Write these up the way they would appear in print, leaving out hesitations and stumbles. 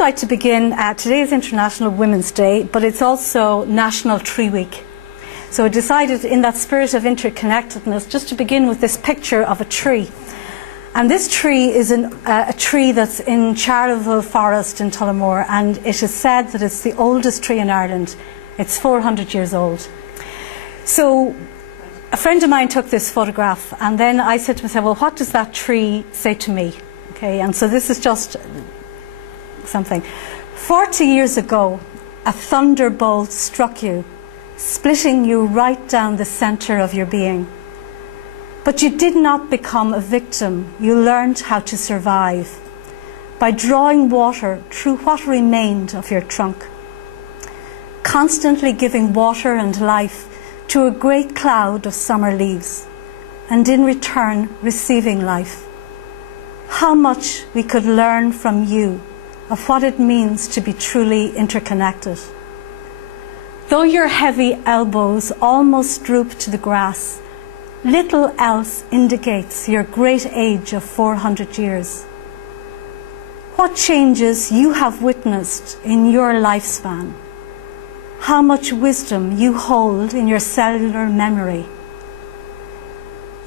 I'd like to begin, today is International Women's Day, but it's also National Tree Week. So I decided in that spirit of interconnectedness just to begin with this picture of a tree. And this tree is a tree that's in Charleville Forest in Tullamore, and it is said that it's the oldest tree in Ireland. It's 400 years old. So a friend of mine took this photograph, and then I said to myself, well, what does that tree say to me? Okay, and so this is just something. 40 years ago, a thunderbolt struck you, splitting you right down the center of your being. But you did not become a victim. You learned how to survive by drawing water through what remained of your trunk, constantly giving water and life to a great cloud of summer leaves, and in return receiving life. How much we could learn from you of what it means to be truly interconnected. Though your heavy elbows almost droop to the grass, little else indicates your great age of 400 years. What changes you have witnessed in your lifespan? How much wisdom you hold in your cellular memory.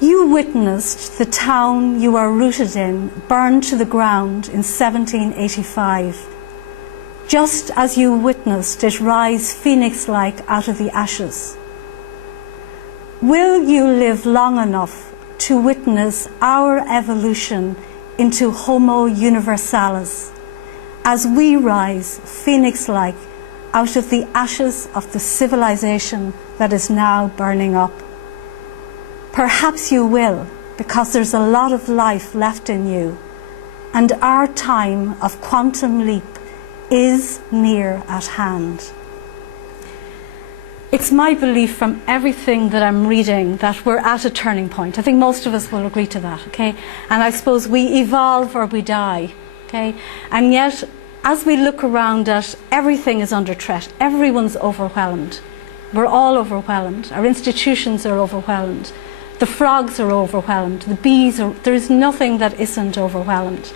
You witnessed the town you are rooted in burned to the ground in 1785, just as you witnessed it rise phoenix-like out of the ashes. Will you live long enough to witness our evolution into Homo universalis, as we rise phoenix-like out of the ashes of the civilization that is now burning up? Perhaps you will, because there's a lot of life left in you, and our time of quantum leap is near at hand. It's my belief from everything that I'm reading that we're at a turning point. I think most of us will agree to that, okay? And I suppose we evolve or we die, okay? And yet, as we look around us, everything is under threat. Everyone's overwhelmed. We're all overwhelmed. Our institutions are overwhelmed. The frogs are overwhelmed. The bees are, there is nothing that isn't overwhelmed.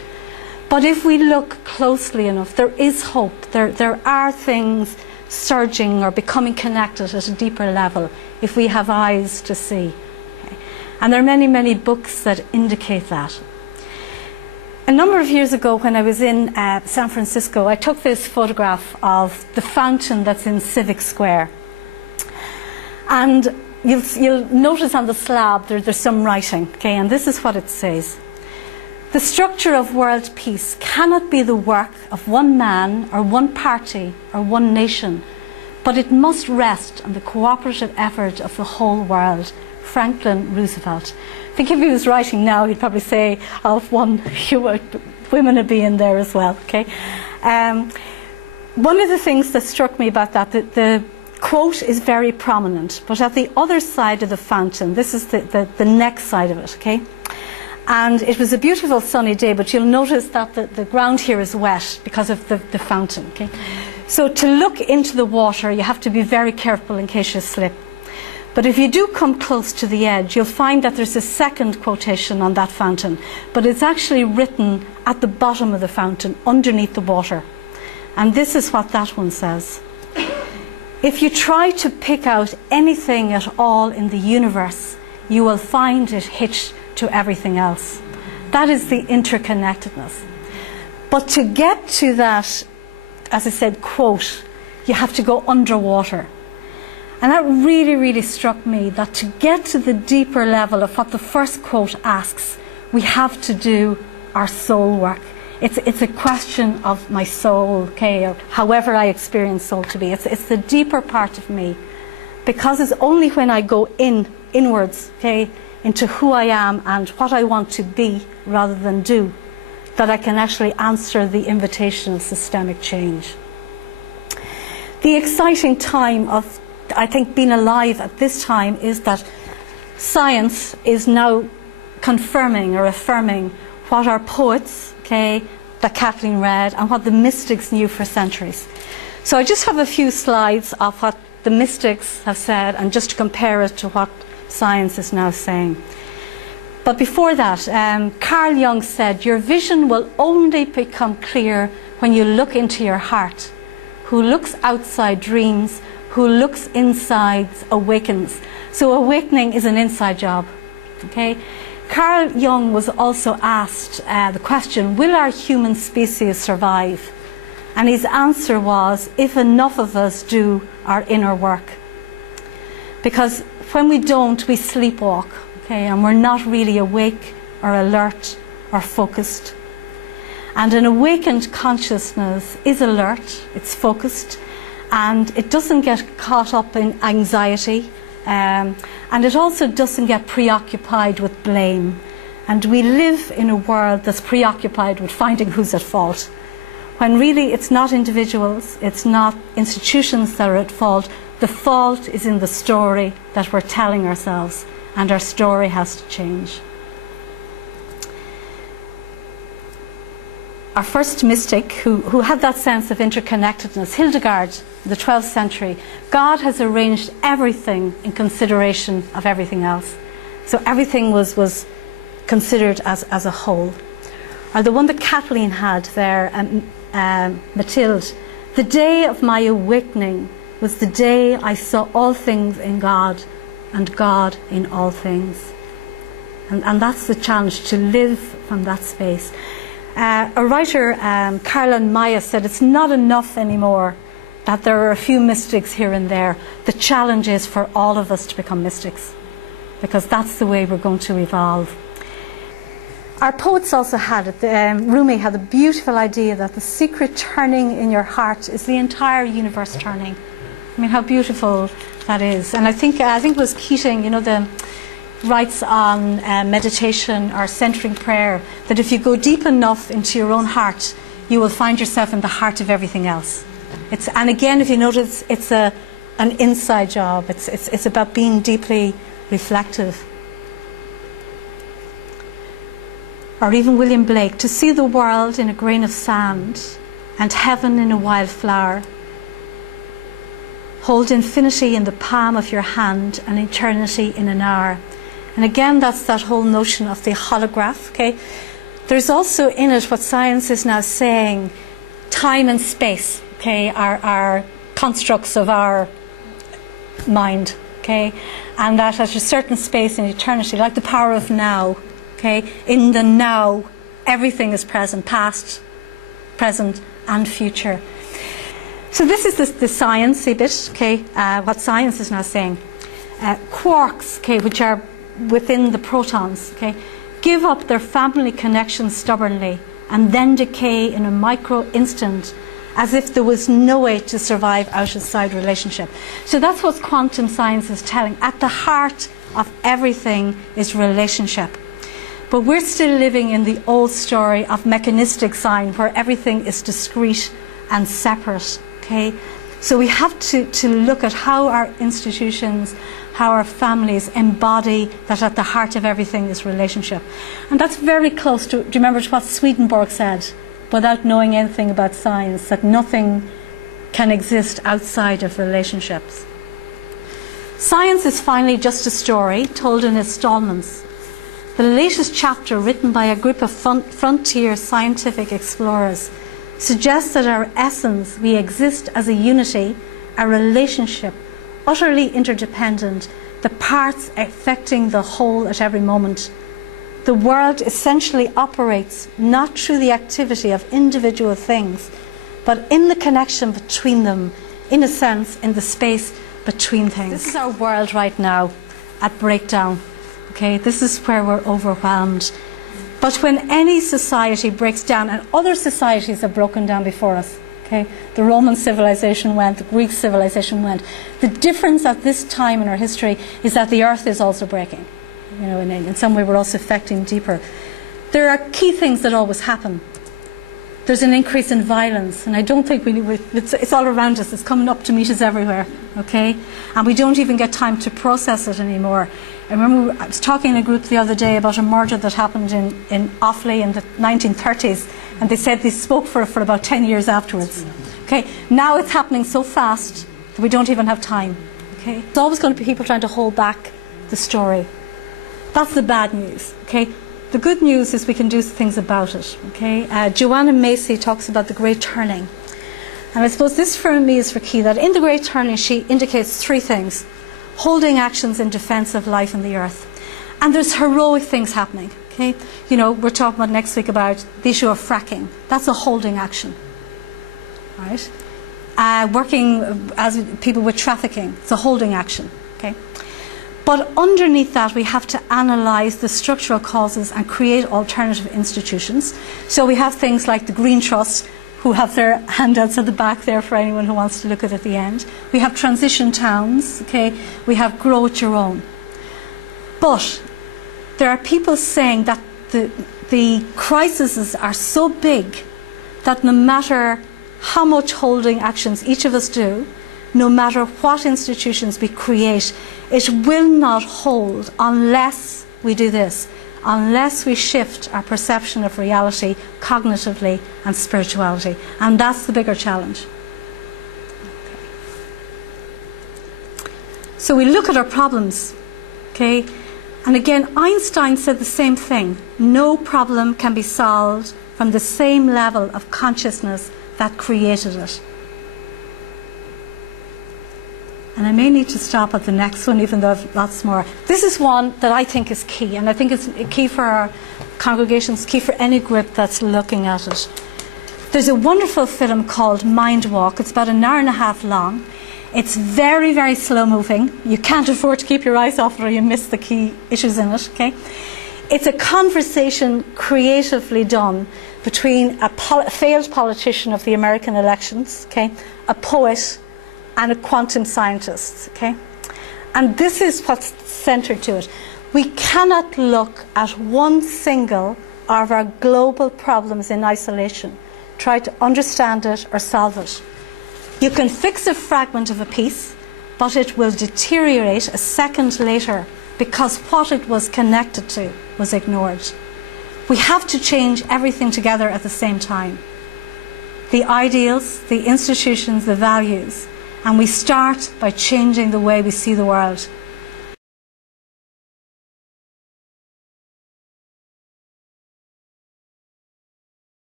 But if we look closely enough, there is hope. There are things surging or becoming connected at a deeper level if we have eyes to see. Okay. And there are many, many books that indicate that. A number of years ago when I was in San Francisco, I took this photograph of the fountain that's in Civic Square. And you'll notice on the slab there's some writing, okay, and this is what it says. The structure of world peace cannot be the work of one man or one party or one nation, but it must rest on the cooperative effort of the whole world. Franklin Roosevelt. I think if he was writing now, he'd probably say, of one, women would be in there as well, okay? One of the things that struck me about that, the quote is very prominent, but at the other side of the fountain, this is the next side of it, okay? And it was a beautiful sunny day, but you'll notice that the ground here is wet because of the fountain, okay? So to look into the water, you have to be very careful in case you slip. But if you do come close to the edge, you'll find that there's a second quotation on that fountain, but it's actually written at the bottom of the fountain, underneath the water. And this is what that one says. If you try to pick out anything at all in the universe, you will find it hitched to everything else. That is the interconnectedness. But to get to that, as I said, quote, you have to go underwater. And that really, really struck me, that to get to the deeper level of what the first quote asks, we have to do our soul work. It's a question of my soul, okay, or however I experience soul to be. It's the deeper part of me, because it's only when I go inwards, okay, into who I am and what I want to be rather than do, that I can actually answer the invitation of systemic change. The exciting time of, I think, being alive at this time is that science is now confirming or affirming what our poets, okay, that Kathleen read, and what the mystics knew for centuries. So I just have a few slides of what the mystics have said, and just to compare it to what science is now saying. But before that, Carl Jung said, your vision will only become clear when you look into your heart. Who looks outside dreams, who looks inside awakens. So awakening is an inside job. Okay? Carl Jung was also asked the question, will our human species survive? And his answer was, if enough of us do our inner work. Because when we don't, we sleepwalk, okay, and we're not really awake or alert or focused. And an awakened consciousness is alert, it's focused, and it doesn't get caught up in anxiety, and it also doesn't get preoccupied with blame. And we live in a world that's preoccupied with finding who's at fault, when really it's not individuals, it's not institutions that are at fault. The fault is in the story that we're telling ourselves, and our story has to change. Our first mystic, who had that sense of interconnectedness, Hildegard, in the 12th century, God has arranged everything in consideration of everything else. So everything was considered as a whole. Or the one that Kathleen had there, Mathilde, the day of my awakening was the day I saw all things in God and God in all things. And that's the challenge, to live from that space. A writer, Carolyn Maya, said it's not enough anymore that there are a few mystics here and there. The challenge is for all of us to become mystics, because that's the way we're going to evolve. Our poets also had it. Rumi had the beautiful idea that the secret turning in your heart is the entire universe turning. I mean, how beautiful that is. And I think it was Keating, you know, the writes on meditation or centering prayer, that if you go deep enough into your own heart, you will find yourself in the heart of everything else. And again, if you notice, it's an inside job. It's about being deeply reflective. Or even William Blake, to see the world in a grain of sand and heaven in a wild flower. Hold infinity in the palm of your hand and eternity in an hour. And again, that's that whole notion of the holograph. Okay, there's also in it what science is now saying: time and space. Okay, are constructs of our mind. Okay, and that at a certain space in eternity, like the power of now. Okay, in the now, everything is present, past, present, and future. So this is the sciencey bit. Okay, what science is now saying. Quarks, okay, which are within the protons, okay, give up their family connections stubbornly and then decay in a micro instant, as if there was no way to survive outside relationship. So that's what quantum science is telling. At the heart of everything is relationship. But we're still living in the old story of mechanistic science, where everything is discrete and separate. Okay, so we have to look at how our institutions, how our families embody that at the heart of everything is relationship. And that's very close to, do you remember what Swedenborg said, without knowing anything about science, that nothing can exist outside of relationships. Science is finally just a story told in installments. The latest chapter, written by a group of frontier scientific explorers, suggests that our essence, we exist as a unity, a relationship, utterly interdependent, the parts affecting the whole at every moment. The world essentially operates not through the activity of individual things, but in the connection between them, in a sense, in the space between things. This is our world right now at breakdown. Okay, this is where we're overwhelmed. But when any society breaks down, and other societies have broken down before us, okay, the Roman civilization went, the Greek civilization went. The difference at this time in our history is that the earth is also breaking. You know, in some way we're also affecting deeper. There are key things that always happen. There's an increase in violence, and I don't think it's all around us. It's coming up to meet us everywhere, okay? And we don't even get time to process it anymore. I remember I was talking in a group the other day about a murder that happened in Offaly in the 1930s, and they said they spoke for about 10 years afterwards. Okay, now it's happening so fast that we don't even have time. Okay, there's always going to be people trying to hold back the story. That's the bad news. Okay, the good news is we can do things about it. Okay? Joanna Macy talks about the Great Turning. And I suppose this for me is for key, that in the Great Turning she indicates three things. Holding actions in defence of life and the earth. And there's heroic things happening. Okay? You know, we're talking about next week about the issue of fracking. That's a holding action. Right? Working as people with trafficking. It's a holding action. Okay? But underneath that, we have to analyse the structural causes and create alternative institutions. So we have things like the Green Trust, who have their handouts at the back there for anyone who wants to look at the end. We have transition towns, okay? We have grow at your own. But there are people saying that the crises are so big that no matter how much holding actions each of us do, no matter what institutions we create, it will not hold unless we do this. Unless we shift our perception of reality cognitively and spirituality. And that's the bigger challenge. Okay. So we look at our problems, okay? And again, Einstein said the same thing. No problem can be solved from the same level of consciousness that created it. And I may need to stop at the next one, even though I have lots more. This is one that I think is key, and I think it's key for our congregations, key for any group that's looking at it. There's a wonderful film called Mind Walk. It's about 1.5 hours long. It's very, very slow moving. You can't afford to keep your eyes off it or you miss the key issues in it. Okay? It's a conversation creatively done between a failed politician of the American elections, okay, a poet, and a quantum scientist, okay? And this is what's centred to it. We cannot look at one single of our global problems in isolation, try to understand it or solve it. You can fix a fragment of a piece, but it will deteriorate a second later because what it was connected to was ignored. We have to change everything together at the same time. The ideals, the institutions, the values. And we start by changing the way we see the world